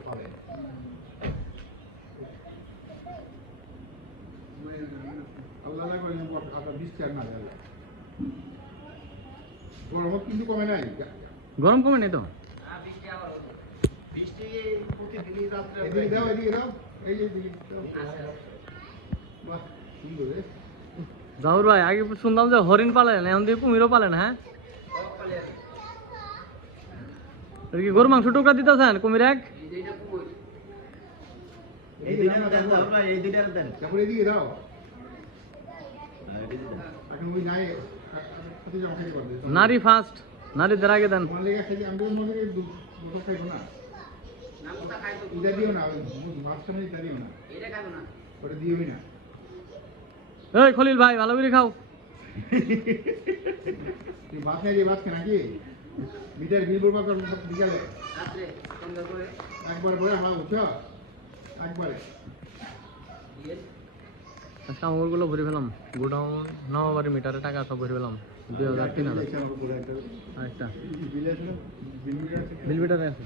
পাবে আল্লাহ লাগবে আপনার বিশ না গেলে কিন্তু কমে নাই গরম কমে নেই তো? বৃষ্টি প্রতিদিনই রাত্রে এদিকে দাও এদিকে দাও এই যে এদিকে বাহ সুন্দর রে জাহুর ভাই আগে শুনলাম যে হরিণ পালেন এখন দিয়ে কুমিরও পালেন হ্যাঁ? কি গরু মাংস টুকরা দিতেছেন কুমির এক? এই দিনের দেন আমরা এই দিনের দেন তারপরে এদিকে দাও এখন ওই নাই নারী ফার্স্ট নারীদের আগে দেন। দিও না দিও না। ওটা দিওই না। এই খলিল ভাই ভালো করে খাও। তুই ভাত খাই দিয়ে ভাত খে নাকি? মিটার বিল বিকালে। একবার পরে আমার একবারে। আজকে আমগুলো ভরে ফেলাম। গোডাউন নবাবারি মিটারে টাকা সব ভরে ফেলাম। দুই হাজার তিন হাজার। আরেকটা। বিল মিটার আছে।